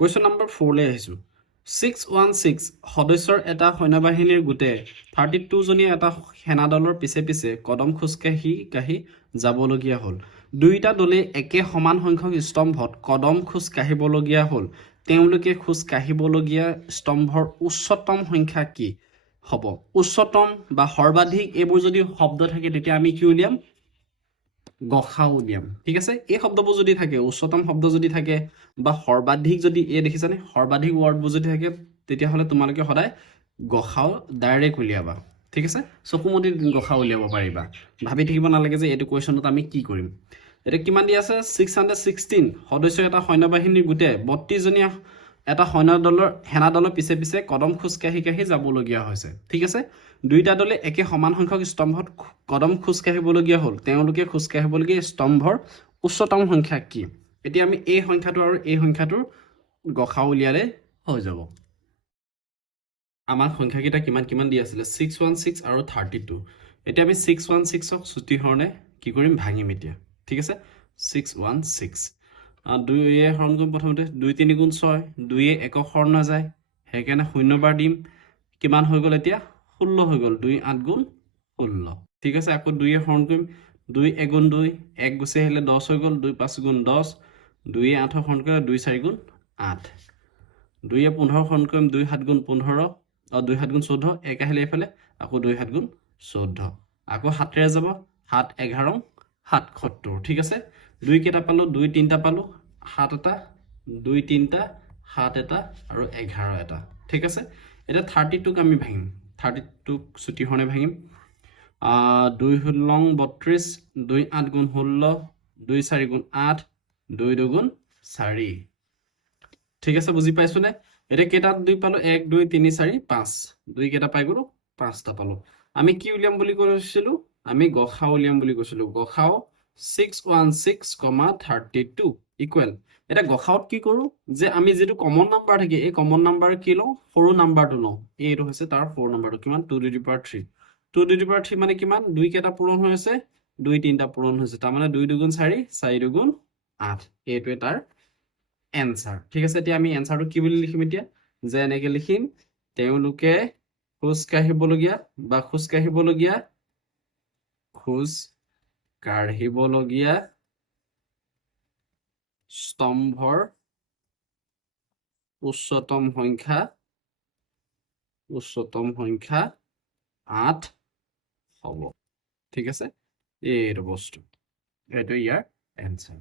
question number 4 লৈ আহিছোঁ 616 সদস্যৰ এটা সৈন্যবাহিনীৰ গোটে 32 জনীয়া এটা সেনাদলৰ পিছে পিছে কদম খোজকাঢ়ি যাবলগীয়া হ'ল দুইটা দলে একে সমান সংখ্যক স্তম্ভত কদম খোজ কাঢ়িবলগীয়া হ'ল তেওঁলোকে খোজ কাঢ়িবলগীয়া স্তম্ভৰ উচ্চতম সংখ্যা কি হ'ব উচ্চতম বা সৰ্বাধিক এইবোৰ যদি শব্দ থাকে তেতিয়া আমি কি উলিয়াম গসাউ উলিয়াম ঠিক আছে এই শব্দবোৰ যদি থাকে উচ্চতম শব্দ যদি থাকে বা সৰ্বাধিক যদি এই দেখিছানে সৰ্বাধিক ৱৰ্ডবোৰ যদি থাকে তেতিয়াহ'লে তোমালোকে সদায় গসাউ ডাইৰেক্ট উলিয়াবা ঠিক আছে চকুমুদি গসাউ উলিয়াব পাৰিবা ভাবি থাকিব নালাগে যে এইটো কুৱেশ্যনত আমি কি কৰিম এটা কিমান দি আছে 616 সদস্য এটা সৈন্যবাহিনীৰ গোটে 32 জনীয়া এটা সেনাদলৰ পিছে পিছে কদম খোজ কাঢ়ি যাবলগীয়া হৈছে ঠিক আছে দুইটা দলে একে সমান সংখ্যক স্তম্ভত কদম খোজ কাঢ়িবলগীয়া হ'ল তেওঁলোকে খোজ কাঢ়িবলগীয়া স্তম্ভৰ উচ্চতম সংখ্যা কি এতিয়া আমি এই সংখ্যাটো আৰু এই সংখ্যাটোৰ গসাউ উলিয়ালে হৈ যাব আমাৰ সংখ্যাকেইটা কিমান দি আছিলে 616 আৰু 32 এতিয়া আমি 616ক চুটি হৰণে কি কৰিম ভাঙিম এতিয়া ঠিক আছে 616 দুয়ে হৰণ কৰিম প্ৰথমতে 2 3 গুণ 6 দুয়ে একক হৰণ নাযায় সেইকাৰণে শূন্য বাৰ দিম কিমান হৈ গ'ল এতিয়া 16 হৈ গ'ল 2 8 গুণ 16 ঠিক আছে আকৌ দুয়ে হৰণ কৰিম 2 1 গুণ 2 1 গুচি আহিলে 10 হৈ গ'ল 2 5 গুণ 10 2 8 হৰণ কৰিলে 2 4 গুণ 8 2 15 হৰণ কৰিম 2 7 গুণ 15 2 7 গুণ 14 1 আহিলে এইফালে আকৌ 2 7 গুণ 14 আকৌ 7ৰে যাব 7 11 77 ঠিক আছে 2 কেইটা পালো 2 3টা পালো 7 এটা 2 3টা 7 এটা আৰু 11 এটা ঠিক আছে এটা 32ক আমি ভাঙিম 32ক চুটি হৰণে ভাঙিম 2 16 32 2 8 গুণ 16 2 4 গুণ 8 2 2 গুণ 4 ঠিক আছে বুজি পাইছোনে এটা কেইটা 2 পালো 1 2 3 4 5 2 কেইটা পাই গলো 5টা পালো আমি কি উলিয়াম বুলি কৈছিলো আমি গসাউ উলিয়াম বুলি কৈছিলো গসাউ 616, 32 ইকুৱেল এটা গসাউত কি কৰো যে আমি যেটো কমন নাম্বাৰ থাকে এই কমন নাম্বাৰ কি লও সৰু নাম্বাৰটো লও এইটো হৈছে তাৰ 4 নাম্বাৰটো কিমান 2 to the power 3 2 to the power 3 মানে কিমান 2 কেইটা পূৰণ হৈ আছে 2 3টা পূৰণ হৈছে তাৰ মানে 2 2 গুণ 4 4 2 গুণ 8 এইটোৱে তাৰ এনসাৰ ঠিক আছে এতিয়া আমি এনসাৰটো কি বুলি লিখিম এতিয়া যে এনেকে লিখিম তেওঁলোকে খোজ কাঢ়িবলগীয়া স্তম্ভৰ উচ্চতম সংখ্যা 8 হ'ব ঠিক আছে এইটো বস্তু এইটো ইয়াৰ এনসাৰ